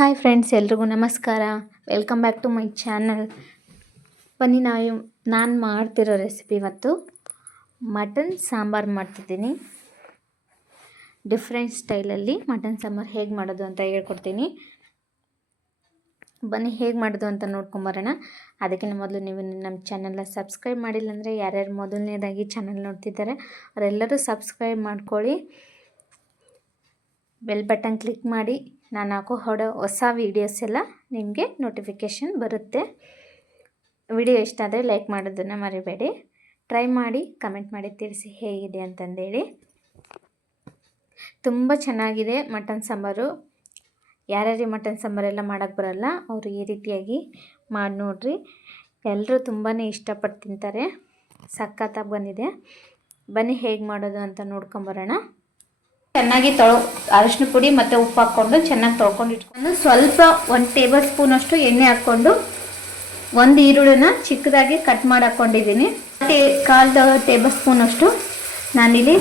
Hi friends, ಎಲ್ರಿಗೂ ನಮಸ್ಕಾರ. Welcome back to my channel. ಬನ್ನಿ, ನಾನು ಮಾಡ್ತಿರೋ ರೆಸಿಪಿ ಇವತ್ತು ಮಟನ್ ಸಾಂಬಾರು ಮಾಡ್ತಿದ್ದೀನಿ. ಡಿಫ್ರೆಂಟ್ ಸ್ಟೈಲಲ್ಲಿ ಮಟನ್ ಸಾಂಬಾರು ಹೇಗೆ ಮಾಡೋದು ಅಂತ ಹೇಳ್ಕೊಡ್ತೀನಿ. ಬನ್ನಿ ಹೇಗೆ ಮಾಡೋದು ಅಂತ ನೋಡ್ಕೊಂಬರೋಣ. ಅದಕ್ಕಿಂತ ಮೊದಲು ನೀವು ನಮ್ಮ ಚಾನಲ್ನ ಸಬ್ಸ್ಕ್ರೈಬ್ ಮಾಡಿಲ್ಲ ಅಂದರೆ ಯಾರ್ಯಾರು ಮೊದಲನೇದಾಗಿ ಚಾನಲ್ ನೋಡ್ತಿದ್ದಾರೆ ಅವರೆಲ್ಲರೂ ಸಬ್ಸ್ಕ್ರೈಬ್ ಮಾಡ್ಕೊಳ್ಳಿ. ಬೆಲ್ ಬಟನ್ ಕ್ಲಿಕ್ ಮಾಡಿ. ನಾನು ಹಾಕೋ ಹೊಸ ವೀಡಿಯೋಸ್ ಎಲ್ಲ ನಿಮಗೆ ನೋಟಿಫಿಕೇಷನ್ ಬರುತ್ತೆ. ವಿಡಿಯೋ ಇಷ್ಟ ಆದರೆ ಲೈಕ್ ಮಾಡೋದನ್ನು ಮರಿಬೇಡಿ. ಟ್ರೈ ಮಾಡಿ ಕಮೆಂಟ್ ಮಾಡಿ ತಿಳಿಸಿ ಹೇಗಿದೆ ಅಂತಂದೇಳಿ. ತುಂಬ ಚೆನ್ನಾಗಿದೆ ಮಟನ್ ಸಾಂಬಾರು. ಯಾರ್ಯಾರಿಗೆ ಮಟನ್ ಸಾಂಬಾರೆಲ್ಲ ಮಾಡೋಕ್ಕೆ ಬರೋಲ್ಲ ಅವರು ಈ ರೀತಿಯಾಗಿ ಮಾಡಿ ನೋಡಿರಿ. ಎಲ್ಲರೂ ತುಂಬಾ ಇಷ್ಟಪಟ್ಟು ತಿಂತಾರೆ. ಸಖತ್ತಾಗಿ ಬಂದಿದೆ. ಬನ್ನಿ ಹೇಗೆ ಮಾಡೋದು ಅಂತ ನೋಡ್ಕೊಂಬರೋಣ. ಚೆನ್ನಾಗಿ ಅರಿಶಿನ ಪುಡಿ ಮತ್ತು ಉಪ್ಪು ಹಾಕ್ಕೊಂಡು ಚೆನ್ನಾಗಿ ತೊಳ್ಕೊಂಡು ಇಟ್ಕೊಂಡು ಸ್ವಲ್ಪ 1 ಟೇಬಲ್ ಸ್ಪೂನಷ್ಟು ಎಣ್ಣೆ ಹಾಕ್ಕೊಂಡು ಒಂದು ಈರುಳ್ಳಿನ ಚಿಕ್ಕದಾಗಿ ಕಟ್ ಮಾಡಿ ಹಾಕ್ಕೊಂಡಿದ್ದೀನಿ. 1/4 ಟೇಬಲ್ ಸ್ಪೂನಷ್ಟು ನಾನಿಲ್ಲಿ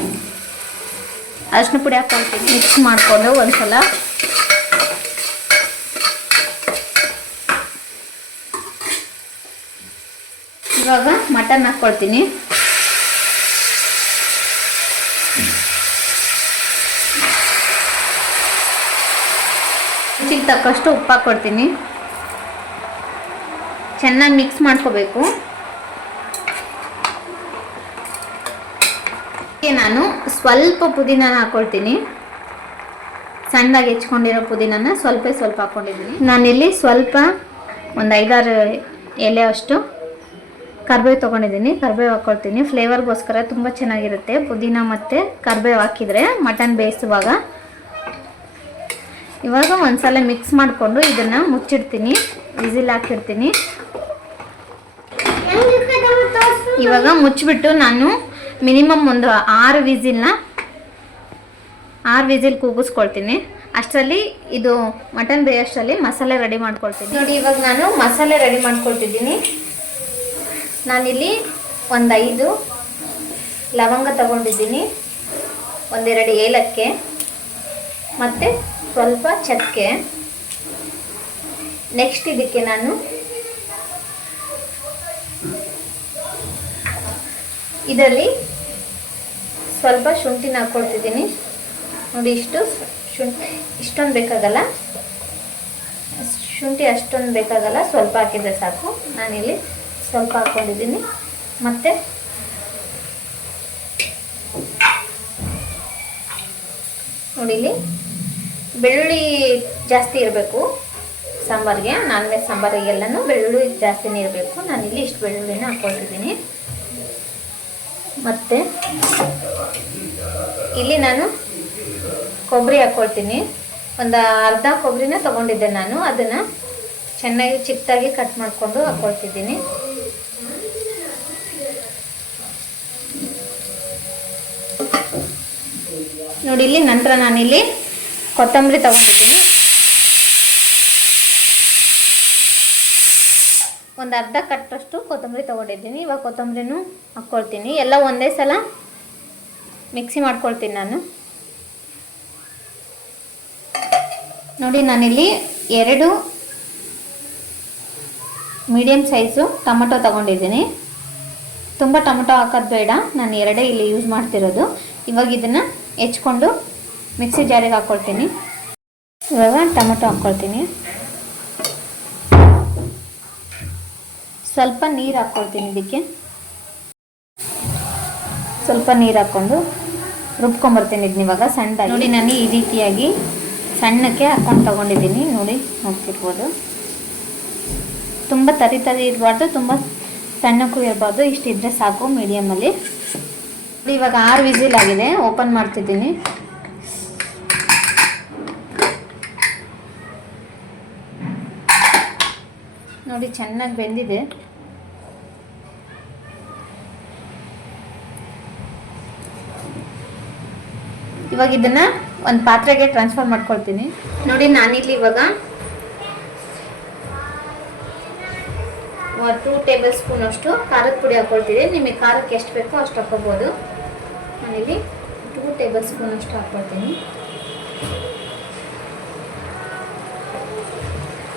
ಅರಿಶಿನ ಪುಡಿ ಹಾಕ್ಕೊಳ್ತೀನಿ. ಮಿಕ್ಸ್ ಮಾಡಿಕೊಂಡು ಒಂದ್ಸಲ ಇವಾಗ ಮಟನ್ ಹಾಕ್ಕೊಳ್ತೀನಿ. ರುಚಿಗೆ ತಕ್ಕಷ್ಟು ಉಪ್ಪು ಹಾಕ್ಕೊಡ್ತೀನಿ. ಚೆನ್ನಾಗಿ ಮಿಕ್ಸ್ ಮಾಡ್ಕೋಬೇಕು. ನಾನು ಸ್ವಲ್ಪ ಪುದೀನ ಹಾಕ್ಕೊಳ್ತೀನಿ. ಸಣ್ಣದಾಗಿ ಹೆಚ್ಕೊಂಡಿರೋ ಪುದೀನನ ಸ್ವಲ್ಪ ಹಾಕ್ಕೊಂಡಿದ್ದೀನಿ. ನಾನಿಲ್ಲಿ ಸ್ವಲ್ಪ ಒಂದು 5-6 ಎಲೆ ಅಷ್ಟು ಕರಿಬೇವು ತೊಗೊಂಡಿದ್ದೀನಿ. ಕರಿಬೇವು ಹಾಕ್ಕೊಳ್ತೀನಿ. ಫ್ಲೇವರ್ಗೋಸ್ಕರ ತುಂಬ ಚೆನ್ನಾಗಿರುತ್ತೆ ಪುದೀನ ಮತ್ತು ಕರಿಬೇವು ಹಾಕಿದರೆ ಮಟನ್ ಬೇಯಿಸುವಾಗ. ಇವಾಗ ಒಂದ್ಸಲ ಮಿಕ್ಸ್ ಮಾಡಿಕೊಂಡು ಇದನ್ನು ಮುಚ್ಚಿಡ್ತೀನಿ. ವಿಸಿಲ್ ಹಾಕಿರ್ತೀನಿ. ಇವಾಗ ಮುಚ್ಚಿಬಿಟ್ಟು ನಾನು ಮಿನಿಮಮ್ ಒಂದು 6 ವಿಸಿಲ್ ಕೂಗಿಸ್ಕೊಳ್ತೀನಿ. ಅಷ್ಟರಲ್ಲಿ ಇದು ಮಟನ್ ಬೇಯೋಷ್ಟರಲ್ಲಿ ಮಸಾಲೆ ರೆಡಿ ಮಾಡ್ಕೊಳ್ತೀನಿ. ನೋಡಿ, ಇವಾಗ ನಾನು ಮಸಾಲೆ ರೆಡಿ ಮಾಡ್ಕೊಳ್ತಿದ್ದೀನಿ. ನಾನಿಲ್ಲಿ ಒಂದು 5 ಲವಂಗ ತಗೊಂಡಿದ್ದೀನಿ, 1-2 ಏಲಕ್ಕಿ ಮತ್ತು ಸ್ವಲ್ಪ ಚಕ್ಕೆ. ನೆಕ್ಸ್ಟ್ ಇದಕ್ಕೆ ನಾನು ಇದರಲ್ಲಿ ಸ್ವಲ್ಪ ಶುಂಠಿನ ಹಾಕ್ಕೊಳ್ತಿದ್ದೀನಿ. ನೋಡಿ, ಇಷ್ಟೊಂದು ಬೇಕಾಗಲ್ಲ, ಶುಂಠಿ ಅಷ್ಟೊಂದು ಬೇಕಾಗಲ್ಲ, ಸ್ವಲ್ಪ ಹಾಕಿದರೆ ಸಾಕು. ನಾನಿಲ್ಲಿ ಸ್ವಲ್ಪ ಹಾಕ್ಕೊಂಡಿದ್ದೀನಿ. ಮತ್ತು ನೋಡಿ, ಇಲ್ಲಿ ಬೆಳ್ಳುಳ್ಳಿ ಜಾಸ್ತಿ ಇರಬೇಕು ಸಾಂಬಾರಿಗೆ. ನಾನ್ ವೆಜ್ ಸಾಂಬಾರಿಗೆಲ್ಲನೂ ಬೆಳ್ಳುಳ್ಳಿ ಜಾಸ್ತಿನೇ ಇರಬೇಕು. ನಾನಿಲ್ಲಿ ಇಷ್ಟು ಬೆಳ್ಳುಳ್ಳಿನ ಹಾಕ್ಕೊಳ್ತಿದ್ದೀನಿ. ಮತ್ತು ಇಲ್ಲಿ ನಾನು ಕೊಬ್ಬರಿ ಹಾಕ್ಕೊಳ್ತೀನಿ. ಒಂದು ಅರ್ಧ ಕೊಬ್ಬರಿನ ತೊಗೊಂಡಿದ್ದೆ ನಾನು. ಅದನ್ನು ಚೆನ್ನಾಗಿ ಚಿಕ್ಕದಾಗಿ ಕಟ್ ಮಾಡಿಕೊಂಡು ಹಾಕ್ಕೊಳ್ತಿದ್ದೀನಿ. ನೋಡಿ, ಇಲ್ಲಿ ನಂತರ ನಾನಿಲ್ಲಿ ಕೊತ್ತಂಬರಿ ತಗೊಂಡಿದ್ದೀನಿ. ಒಂದು ಅರ್ಧ ಕಟ್ಟಷ್ಟು ಕೊತ್ತಂಬರಿ ತೊಗೊಂಡಿದ್ದೀನಿ. ಇವಾಗ ಕೊತ್ತಂಬರಿನೂ ಹಾಕ್ಕೊಳ್ತೀನಿ. ಎಲ್ಲ ಒಂದೇ ಸಲ ಮಿಕ್ಸಿ ಮಾಡ್ಕೊಳ್ತೀನಿ ನಾನು. ನೋಡಿ, ನಾನಿಲ್ಲಿ 2 ಮೀಡಿಯಮ್ ಸೈಜು ಟೊಮೊಟೊ ತೊಗೊಂಡಿದ್ದೀನಿ. ತುಂಬ ಟೊಮೊಟೊ ಹಾಕೋದು ಬೇಡ, ನಾನು 2 ಇಲ್ಲಿ ಯೂಸ್ ಮಾಡ್ತಿರೋದು. ಇವಾಗ ಇದನ್ನು ಹೆಚ್ಕೊಂಡು ಮಿಕ್ಸಿ ಜಾರಿಗೆ ಹಾಕ್ಕೊಳ್ತೀನಿ. ಇವಾಗ ಟೊಮೊಟೊ ಹಾಕ್ಕೊಳ್ತೀನಿ. ಸ್ವಲ್ಪ ನೀರು ಹಾಕ್ಕೊಳ್ತೀನಿ. ಇದಕ್ಕೆ ಸ್ವಲ್ಪ ನೀರು ಹಾಕ್ಕೊಂಡು ರುಬ್ಕೊಂಬರ್ತೀನಿ ಇದನ್ನ ಇವಾಗ ಸಣ್ಣದಾಗಿ. ನೋಡಿ, ನಾನು ಈ ರೀತಿಯಾಗಿ ಸಣ್ಣಕ್ಕೆ ಹಾಕ್ಕೊಂಡು ತೊಗೊಂಡಿದ್ದೀನಿ. ನೋಡ್ತಿರ್ಬೋದು. ತುಂಬ ತರಿ ಇರಬಾರ್ದು, ತುಂಬ ಸಣ್ಣಕ್ಕೂ ಇರಬಾರ್ದು. ಇಷ್ಟಿದ್ರೆ ಸಾಕು ಮೀಡಿಯಮಲ್ಲಿ. ಇವಾಗ 6 ವಿಸಿಲ್ ಆಗಿದೆ. ಓಪನ್ ಮಾಡ್ತಿದ್ದೀನಿ. ನೋಡಿ, ಚೆನ್ನಾಗಿ ಬೆಂದಿದೆ. ಇವಾಗ ಇದನ್ನು ಒಂದು ಪಾತ್ರೆಗೆ ಟ್ರಾನ್ಸ್ಫರ್ ಮಾಡ್ಕೊಳ್ತೀನಿ. ನೋಡಿ, ನಾನಿಲ್ಲಿ ಇವಾಗ 2 ಟೇಬಲ್ ಸ್ಪೂನ್ ಅಷ್ಟು ಖಾರದ ಪುಡಿ ಹಾಕ್ಕೊಳ್ತೀನಿ. ನಿಮಗೆ ಖಾರಕ್ಕೆ ಎಷ್ಟು ಬೇಕೋ ಅಷ್ಟು ಹಾಕ್ಕೋಬೋದು. ನಾನಿಲ್ಲಿ 2 ಟೇಬಲ್ ಸ್ಪೂನ್ ಅಷ್ಟು ಹಾಕ್ಕೊಳ್ತೀನಿ.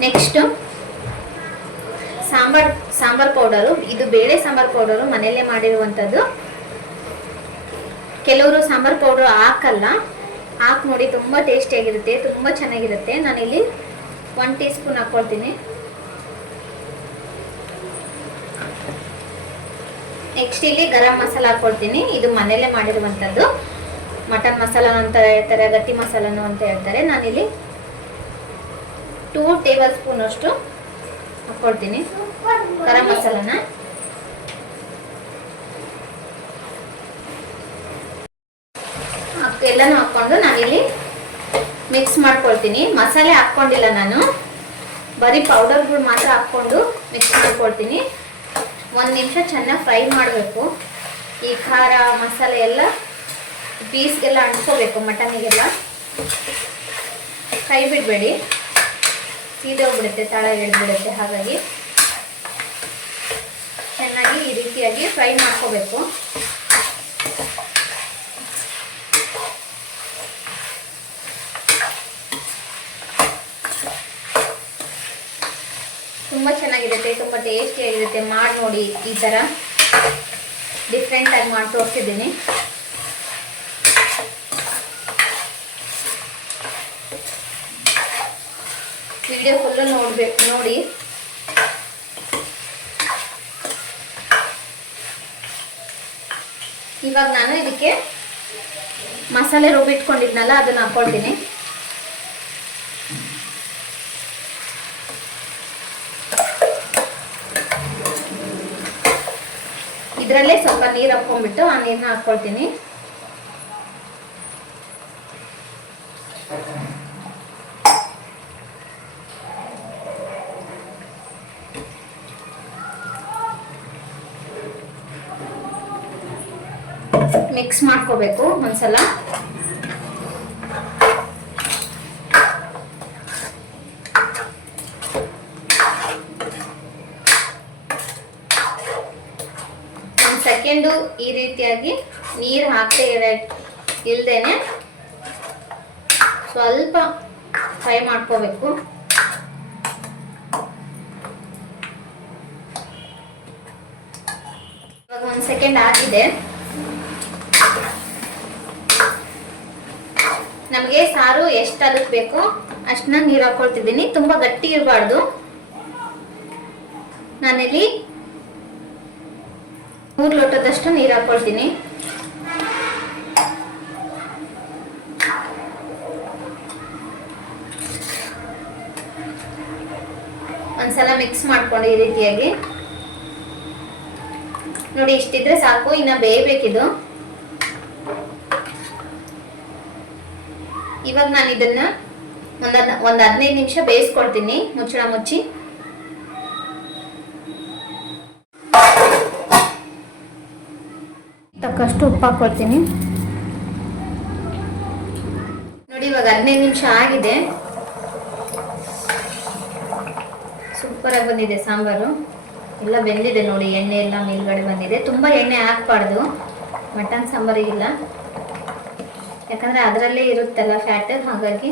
Next sambar powder. ಇದು ಬೇಳೆ ಸಾಂಬಾರ್ ಪೌಡರು ಮನೆಯಲ್ಲೇ ಮಾಡಿರುವಂಥದ್ದು. ಕೆಲವರು ಸಾಂಬಾರ್ ಪೌಡರ್ ಹಾಕಲ್ಲ, ಹಾಕಿ ನೋಡಿ ತುಂಬ ಟೇಸ್ಟಿಯಾಗಿರುತ್ತೆ, ತುಂಬ ಚೆನ್ನಾಗಿರುತ್ತೆ. ನಾನಿಲ್ಲಿ 1 ಟೀ ಸ್ಪೂನ್ ಹಾಕ್ಕೊಳ್ತೀನಿ. ನೆಕ್ಸ್ಟ್ ಇಲ್ಲಿ ಗರಂ ಮಸಾಲ ಹಾಕ್ಕೊಳ್ತೀನಿ. ಇದು ಮನೆಯಲ್ಲೇ ಮಾಡಿರುವಂಥದ್ದು. ಮಟನ್ ಮಸಾಲನೂ ಅಂತ ಹೇಳ್ತಾರೆ, ಗಟ್ಟಿ ಮಸಾಲನೂ ಅಂತ ಹೇಳ್ತಾರೆ. ನಾನಿಲ್ಲಿ 2 ಟೇಬಲ್ ಸ್ಪೂನ್ ಅಷ್ಟು ಹಾಕ್ಕೊಳ್ತೀನಿ ಗರಂ ಮಸಾಲನ. ಎಲ್ಲನೂ ಹಾಕ್ಕೊಂಡು ನಾನಿಲ್ಲಿ ಮಿಕ್ಸ್ ಮಾಡ್ಕೊಳ್ತೀನಿ. ಮಸಾಲೆ ಹಾಕ್ಕೊಂಡಿಲ್ಲ ನಾನು, ಬರೀ ಪೌಡರ್ಗಳು ಮಾತ್ರ ಹಾಕ್ಕೊಂಡು ಮಿಕ್ಸ್ ಮಾಡ್ಕೊಳ್ತೀನಿ. 1 ನಿಮಿಷ ಚೆನ್ನಾಗಿ ಫ್ರೈ ಮಾಡಬೇಕು. ಈ ಖಾರ ಮಸಾಲೆ ಎಲ್ಲ ಪೀಸ್ಗೆಲ್ಲ ಅಂಟ್ಕೋಬೇಕು, ಮಟನಿಗೆಲ್ಲ. ಕೈ ಬಿಡಬೇಡಿ, ಸೀದೋಗ್ಬಿಡುತ್ತೆ, ತಳ ಹಿಡಿದ್ಬಿಡುತ್ತೆ. ಹಾಗಾಗಿ ಚೆನ್ನಾಗಿ ಈ ರೀತಿಯಾಗಿ ಫ್ರೈ ಮಾಡ್ಕೋಬೇಕು. ತುಂಬ ಚೆನ್ನಾಗಿರುತ್ತೆ, ತುಂಬ ಟೇಸ್ಟಿಯಾಗಿರುತ್ತೆ. ಮಾಡಿ ನೋಡಿ, ಈ ಥರ ಡಿಫ್ರೆಂಟಾಗಿ ಮಾಡಿ ತೋರಿಸಿದ್ದೀನಿ. ವಿಡಿಯೋ ಫುಲ್ಲು ನೋಡಿ. ಇವಾಗ ನಾನು ಇದಕ್ಕೆ ಮಸಾಲೆ ರುಬ್ಬಿಟ್ಕೊಂಡಿದ್ನಲ್ಲ ಅದನ್ನು ಹಾಕ್ಕೊಳ್ತೀನಿ. ಇದರಲ್ಲೇ ಸ್ವಲ್ಪ ನೀರು ಹಾಕ್ಕೊಂಡ್ಬಿಟ್ಟು ಆ ನೀರನ್ನ ಹಾಕ್ಕೊಳ್ತೀನಿ. ಮಿಕ್ಸ್ ಮಾಡ್ಕೋಬೇಕು ಒಂದ್ಸಲ. ಸೆಕೆಂಡು ಈ ರೀತಿಯಾಗಿ ನೀರು ಹಾಕದೆ ಇಲ್ದೇನೆ ಸ್ವಲ್ಪ ಫ್ರೈ ಮಾಡ್ಕೋಬೇಕು. ಇವಾಗ 1 ಸೆಕೆಂಡ್ ಆಗಿದೆ. ನಮಗೆ ಸಾರು ಎಷ್ಟು ಅದಕ್ಕೆ ಬೇಕು ಅಷ್ಟನ್ನ ನೀರು ಹಾಕೊಳ್ತಿದ್ದೀನಿ. ತುಂಬ ಗಟ್ಟಿ ಇರಬಾರ್ದು. ನಾನಿಲ್ಲಿ 3 ಲೋಟದಷ್ಟು ನೀರು ಹಾಕ್ಕೊಳ್ತೀನಿ. ಒಂದ್ಸಲ ಮಿಕ್ಸ್ ಮಾಡ್ಕೊಂಡು ಈ ರೀತಿಯಾಗಿ ನೋಡಿ, ಇಷ್ಟಿದ್ರೆ ಸಾಕು. ಇನ್ನ ಬೇಯಬೇಕಿದು. ಇವಾಗ ನಾನು ಇದನ್ನ ಒಂದು 15 ನಿಮಿಷ ಬೇಯಿಸ್ಕೊಳ್ತೀನಿ, ಮುಚ್ಚಳ ಮುಚ್ಚಿ. ತಕ್ಕಷ್ಟು ಉಪ್ಪು ಹಾಕ್ಕೊಳ್ತೀನಿ. ನೋಡಿ, ಇವಾಗ 15 ನಿಮಿಷ ಆಗಿದೆ. ಸೂಪರಾಗಿ ಬಂದಿದೆ ಸಾಂಬಾರು. ಎಲ್ಲ ಬೆಂದಿದೆ ನೋಡಿ, ಎಣ್ಣೆ ಎಲ್ಲ ಮೇಲ್ಗಡೆ ಬಂದಿದೆ. ತುಂಬ ಎಣ್ಣೆ ಹಾಕ್ಬಾರ್ದು ಮಟನ್ ಸಾಂಬಾರಿಗಿಲ್ಲ, ಯಾಕಂದರೆ ಅದರಲ್ಲೇ ಇರುತ್ತಲ್ಲ ಫ್ಯಾಟ್. ಹಾಗಾಗಿ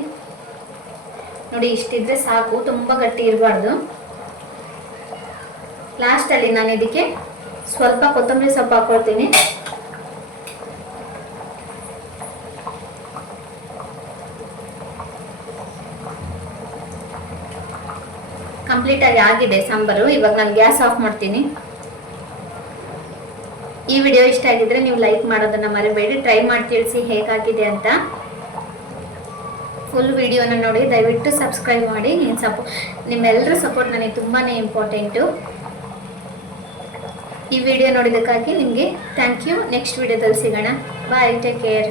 ನೋಡಿ, ಇಷ್ಟಿದ್ರೆ ಸಾಕು, ತುಂಬ ಗಟ್ಟಿ ಇರಬಾರ್ದು. ಲಾಸ್ಟಲ್ಲಿ ನಾನು ಇದಕ್ಕೆ ಸ್ವಲ್ಪ ಕೊತ್ತಂಬರಿ ಸೊಪ್ಪು ಹಾಕ್ಕೊಳ್ತೀನಿ. ಕಂಪ್ಲೀಟಾಗಿ ಆಗಿದೆ ಸಾಂಬಾರು. ಇವಾಗ ನಾನು ಗ್ಯಾಸ್ ಆಫ್ ಮಾಡ್ತೀನಿ. ಈ ವಿಡಿಯೋ ಇಷ್ಟ ಆಗಿದ್ರೆ ನೀವು ಲೈಕ್ ಮಾಡೋದನ್ನ ಮರಿಬೇಡಿ. ಟ್ರೈ ಮಾಡಿ ತಿಳಿಸಿ ಹೇಗಾಗಿದೆ ಅಂತ. ಫುಲ್ ವಿಡಿಯೋನ ನೋಡಿ, ದಯವಿಟ್ಟು ಸಬ್ಸ್ಕ್ರೈಬ್ ಮಾಡಿ. ನಿಮ್ಮೆಲ್ಲರ ಸಪೋರ್ಟ್ ನನಗೆ ತುಂಬಾ ಇಂಪಾರ್ಟೆಂಟು. ಈ ವಿಡಿಯೋ ನೋಡಿದ್ದಕ್ಕಾಗಿ ನಿಮಗೆ ಥ್ಯಾಂಕ್ ಯು. ನೆಕ್ಸ್ಟ್ ವಿಡಿಯೋದಲ್ಲಿ ಸಿಗೋಣ. ಬಾಯ್, ಟೇಕ್ ಕೇರ್.